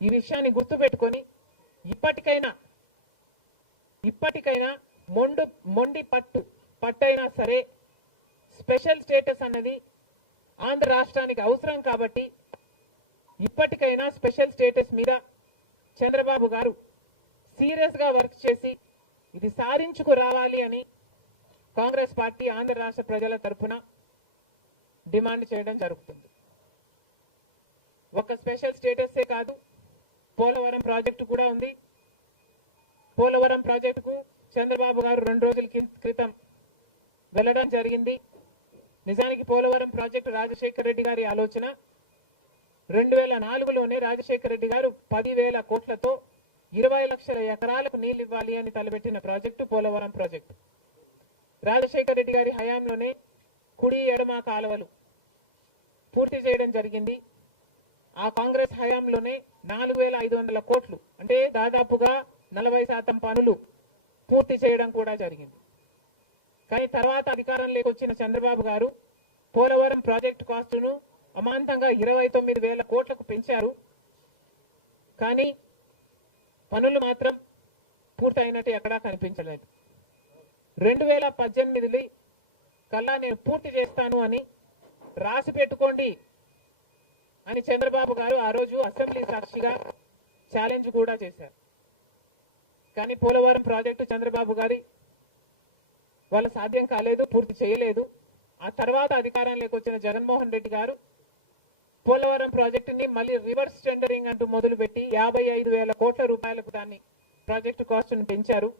ఈ విషయాన్ని గుర్తుపెట్టుకొని ఇప్పటికైనా మొండి పట్టైనా సరే స్పెషల్ స్టేటస్ అన్నది ఆంధ్ర రాష్ట్రానికి అవసరం కాబట్టి ఇప్పటికైనా స్పెషల్ స్టేటస్ మీద చంద్రబాబు గారు సీరియస్ గా వర్క్ చేసి ఇది సాధించుకు రావాలి అని కాంగ్రెస్ పార్టీ ఆంధ్ర రాష్ట్ర ప్రజల తరఫున డిమాండ్ చేయడం జరుగుతుంది. ఒక స్పెషల్ స్టేటస్ కాదు, పోలవరం ప్రాజెక్టు కూడా ఉంది. పోలవరం ప్రాజెక్టుకు చంద్రబాబు గారు 2 రోజుల క్రితం వెళ్ళడం జరిగింది. నిజానికి పోలవరం ప్రాజెక్టు రాజశేఖర రెడ్డి గారి ఆలోచన. 2004లోనే రాజశేఖర రెడ్డి గారు 10,000 కోట్లతో 20 లక్షల ఎకరాలకు నీళ్లు ఇవ్వాలి అని తలపెట్టిన ప్రాజెక్టు పోలవరం ప్రాజెక్టు. రాజశేఖర రెడ్డి గారి హయాంలోనే కుడి ఎడమ కాలువలు పూర్తి చేయడం జరిగింది. ఆ కాంగ్రెస్ హయాంలోనే 4,500 కోట్లు అంటే దాదాపుగా 40% పనులు పూర్తి చేయడం కూడా జరిగింది. కానీ తర్వాత అధికారంలోకి వచ్చిన చంద్రబాబు గారు పోలవరం ప్రాజెక్టు కాస్టును అమాంతంగా 29,000 కోట్లకు పెంచారు. కానీ పనులు మాత్రం పూర్తయినట్టు ఎక్కడా కనిపించలేదు. 2018 కల్లా నేను పూర్తి చేస్తాను అని రాసి పెట్టుకోండి అని చంద్రబాబు గారు ఆ రోజు అసెంబ్లీ సాక్షిగా ఛాలెంజ్ కూడా చేశారు. కానీ పోలవరం ప్రాజెక్టు చంద్రబాబు గారి వాళ్ళ సాధ్యం కాలేదు, పూర్తి చేయలేదు. ఆ తర్వాత అధికారంలోకి వచ్చిన జగన్మోహన్ రెడ్డి గారు పోలవరం ప్రాజెక్టుని మళ్ళీ రివర్స్ టెండరింగ్ అంటూ మొదలుపెట్టి 55,000 కోట్ల రూపాయలకు దాన్ని ప్రాజెక్టు కాస్టును పెంచారు.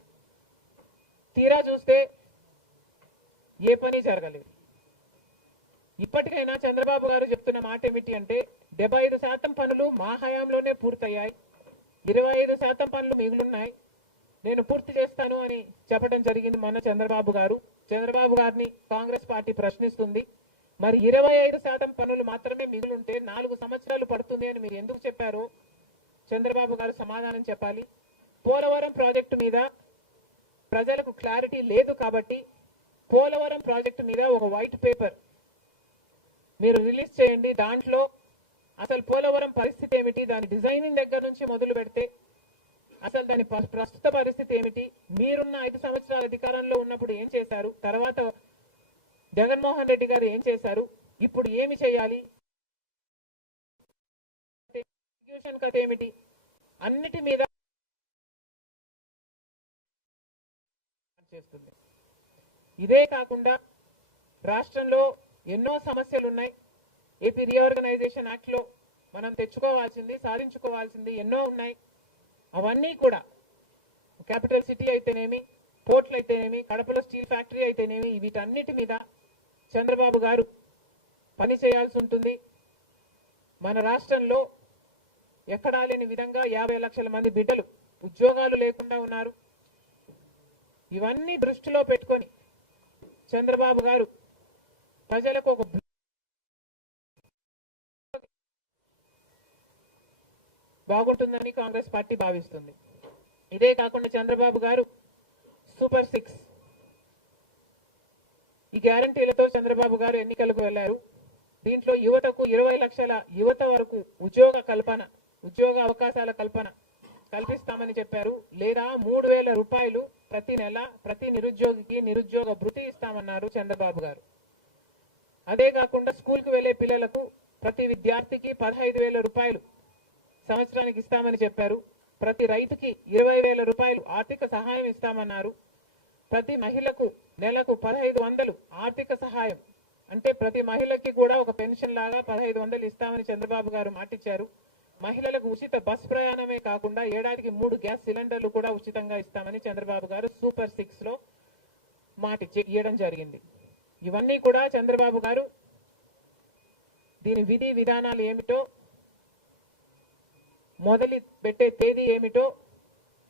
తీరా చూస్తే ఏ పని జరగలేదు. ఇప్పటికైనా చంద్రబాబు గారు చెప్తున్న మాట ఏమిటి అంటే 75% పనులు మా హయాంలోనే పూర్తయ్యాయి, 25% పనులు మిగులున్నాయి, నేను పూర్తి చేస్తాను అని చెప్పడం జరిగింది మొన్న చంద్రబాబు గారు. చంద్రబాబు గారిని కాంగ్రెస్ పార్టీ ప్రశ్నిస్తుంది. మరి 25% పనులు మాత్రమే మిగులుంటే 4 సంవత్సరాలు పడుతుంది అని మీరు ఎందుకు చెప్పారో చంద్రబాబు గారు సమాధానం చెప్పాలి. పోలవరం ప్రాజెక్టు మీద ప్రజలకు క్లారిటీ లేదు కాబట్టి పోలవరం ప్రాజెక్టు మీద ఒక వైట్ పేపర్ మీరు రిలీజ్ చేయండి. దాంట్లో అసలు పోలవరం పరిస్థితి ఏమిటి, దాని డిజైనింగ్ దగ్గర నుంచి మొదలు పెడితే అసలు దాని ప్రస్తుత పరిస్థితి ఏమిటి, మీరున్న 5 సంవత్సరాల అధికారంలో ఉన్నప్పుడు ఏం చేశారు, తర్వాత జగన్మోహన్ రెడ్డి గారు ఏం చేశారు, ఇప్పుడు ఏమి చేయాలి, ఎగ్జిక్యూషన్ కథ ఏమిటి, అన్నిటి మీద చేస్తుంది. ఇదే కాకుండా రాష్ట్రంలో ఎన్నో సమస్యలు ఉన్నాయి. ఏపీ రీఆర్గనైజేషన్ యాక్ట్ లో మనం తెచ్చుకోవాల్సింది, సాధించుకోవాల్సింది ఎన్నో ఉన్నాయి. అవన్నీ కూడా క్యాపిటల్ సిటీ అయితేనేమి, పోర్ట్లు అయితేనేమి, కడపలో స్టీల్ ఫ్యాక్టరీ అయితేనేమి, వీటన్నిటి మీద చంద్రబాబు గారు పని చేయాల్సి ఉంటుంది. మన రాష్ట్రంలో ఎక్కడా లేని విధంగా 50 లక్షల మంది బిడ్డలు ఉద్యోగాలు లేకుండా ఉన్నారు. ఇవన్నీ దృష్టిలో పెట్టుకొని చంద్రబాబు గారు ప్రజలకు ఒక బాగుంటుందని కాంగ్రెస్ పార్టీ భావిస్తుంది. ఇదే కాకుండా చంద్రబాబు గారు సూపర్ 6 ఈ గ్యారంటీలతో చంద్రబాబు గారు ఎన్నికలకు వెళ్లారు. దీంట్లో యువతకు 20 లక్షల యువత వరకు ఉద్యోగ అవకాశాల కల్పన కల్పిస్తామని చెప్పారు. లేదా 3,000 రూపాయలు ప్రతి నెల ప్రతి నిరుద్యోగికి నిరుద్యోగ భృతి ఇస్తామన్నారు చంద్రబాబు గారు. అదే కాకుండా స్కూల్కు వెళ్లే పిల్లలకు ప్రతి విద్యార్థికి 15,000 రూపాయలు సంవత్సరానికి ఇస్తామని చెప్పారు. ప్రతి రైతుకి 20,000 రూపాయలు ఆర్థిక సహాయం ఇస్తామన్నారు. ప్రతి మహిళకు నెలకు 1,500 ఆర్థిక సహాయం, అంటే ప్రతి మహిళకి కూడా ఒక పెన్షన్ లాగా 1,500 ఇస్తామని చంద్రబాబు గారు మాటిచ్చారు. మహిళలకు ఉచిత బస్ ప్రయాణమే కాకుండా ఏడాదికి 3 గ్యాస్ సిలిండర్లు కూడా ఉచితంగా ఇస్తామని చంద్రబాబు గారు సూపర్ 6 లో ఇవ్వడం జరిగింది. ఇవన్నీ కూడా చంద్రబాబు గారు దీని విధి విధానాలు ఏమిటో, మొదలు పెట్టే తేదీ ఏమిటో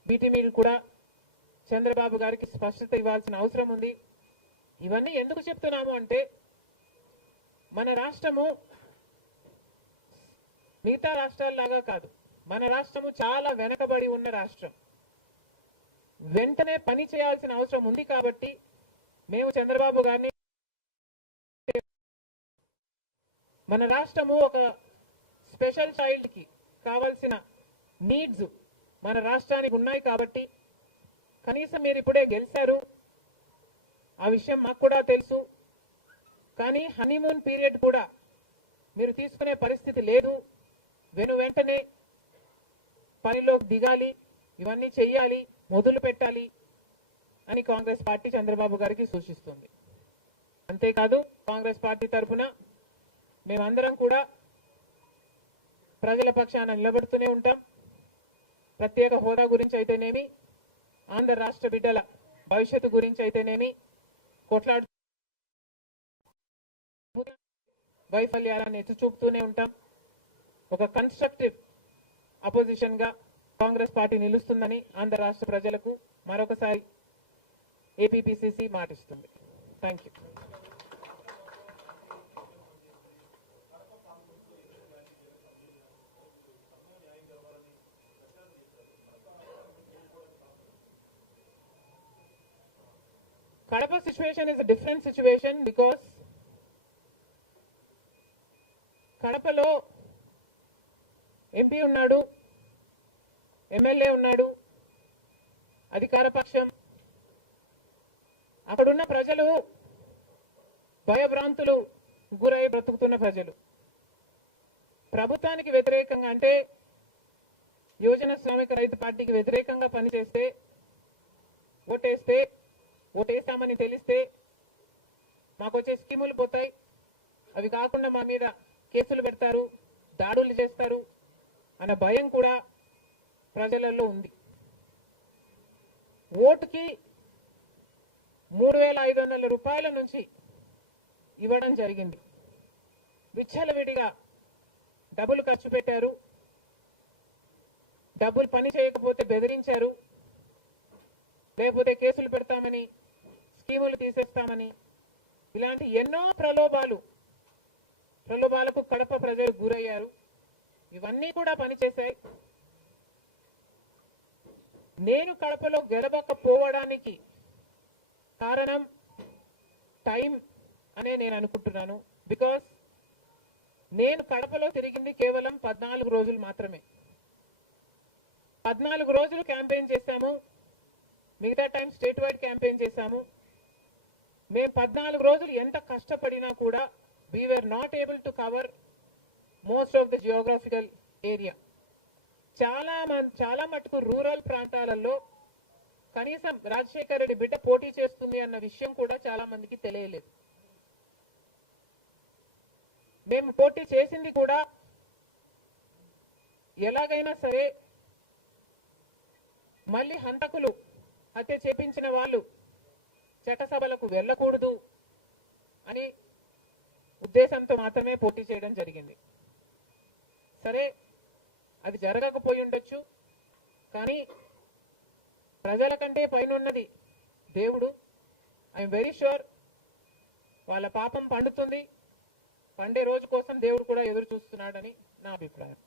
వీటి మీద కూడా చంద్రబాబు గారికి స్పష్టత ఇవ్వాల్సిన అవసరం ఉంది. ఇవన్నీ ఎందుకు చెప్తున్నాము అంటే మన రాష్ట్రము మిగతా రాష్ట్రాల్లాగా కాదు. మన రాష్ట్రము చాలా వెనకబడి ఉన్న రాష్ట్రం. వెంటనే పని చేయాల్సిన అవసరం ఉంది కాబట్టి మేము చంద్రబాబు గారిని మన రాష్ట్రము ఒక స్పెషల్ చైల్డ్ కి కావాల్సిన నీడ్స్ మన రాష్ట్రానికి ఉన్నాయి కాబట్టి కనీసం మీరు ఇప్పుడే గెలిచారు, ఆ విషయం మాకు కూడా తెలుసు. కానీ హనీమూన్ పీరియడ్ కూడా మీరు తీసుకునే పరిస్థితి లేదు. వెంటనే పనిలోకి దిగాలి, ఇవన్నీ చెయ్యాలి, మొదలు పెట్టాలి అని కాంగ్రెస్ పార్టీ చంద్రబాబు గారికి సూచిస్తుంది. అంతేకాదు కాంగ్రెస్ పార్టీ తరఫున మేమందరం కూడా ప్రజల పక్షాన నిలబడుతూనే ఉంటాం. ప్రత్యేక హోదా గురించి అయితేనేమి, ఆంధ్ర రాష్ట్ర బిడ్డల భవిష్యత్తు గురించి అయితేనేమి కొట్లాడు వైఫల్యాలను ఎత్తి చూపుతూనే ఉంటాం. ఒక కన్స్ట్రక్టివ్ అపోజిషన్ గా కాంగ్రెస్ పార్టీ నిలుస్తుందని ఆంధ్ర రాష్ట్ర ప్రజలకు మరొకసారి ఏపీపీసీసీ మాటిస్తుంది. Thank you. Kadapa situation is a different situation because కడపలో ఎంపీ ఉన్నాడు, ఎమ్మెల్యే ఉన్నాడు, అధికార పక్షం. అక్కడున్న ప్రజలు భయభ్రాంతులు గురై బ్రతుకుతున్న ప్రజలు. ప్రభుత్వానికి వ్యతిరేకంగా అంటే యువజన శ్రామిక రైతు పార్టీకి వ్యతిరేకంగా పనిచేస్తే, ఓటేస్తామని తెలిస్తే మాకు వచ్చే స్కీములు పోతాయి, అవి కాకుండా మా మీద కేసులు పెడతారు, దాడులు చేస్తారు అన్న భయం కూడా ప్రజలలో ఉంది. ఓటుకి 3,500 రూపాయల నుంచి ఇవ్వడం జరిగింది. విచ్చలవిడిగా డబ్బులు ఖర్చు పెట్టారు, డబ్బులు పని చేయకపోతే బెదిరించారు, లేకపోతే కేసులు పెడతామని, స్కీములు తీసేస్తామని, ఇలాంటి ఎన్నో ప్రలోభాలకు కడప ప్రజలు గురయ్యారు. ఇవన్నీ కూడా పనిచేశాయి. నేను కడపలో గెలవకపోవడానికి కారణం టైం అనే నేను అనుకుంటున్నాను. బికాస్ నేను కడపలో తిరిగింది కేవలం 14 రోజులు మాత్రమే. 14 రోజులు క్యాంపెయిన్ చేశాము, మిగతా టైం స్టేట్ వైడ్ క్యాంపెయిన్ చేశాము. మేము 14 రోజులు ఎంత కష్టపడినా కూడా we were not able to cover most of the geographical area. చాలా మటుకు రూరల్ ప్రాంతాలలో కనీసం రాజశేఖర రెడ్డి బిడ్డ పోటీ చేస్తుంది అన్న విషయం కూడా చాలా మందికి తెలియలేదు. మేము పోటీ చేసింది కూడా ఎలాగైనా సరే మళ్ళీ హంతకులు, హత్య చేపించిన వాళ్ళు చట్టసభలకు వెళ్ళకూడదు అని ఉద్దేశంతో మాత్రమే పోటీ చేయడం జరిగింది. సరే, అది జరగకపోయి ఉండొచ్చు, కానీ ప్రజల కంటే పైనున్నది దేవుడు. ఐఎమ్ వెరీ షూర్ వాళ్ళ పాపం పండుతుంది, పండే రోజు కోసం దేవుడు కూడా ఎదురు చూస్తున్నాడని నా అభిప్రాయం.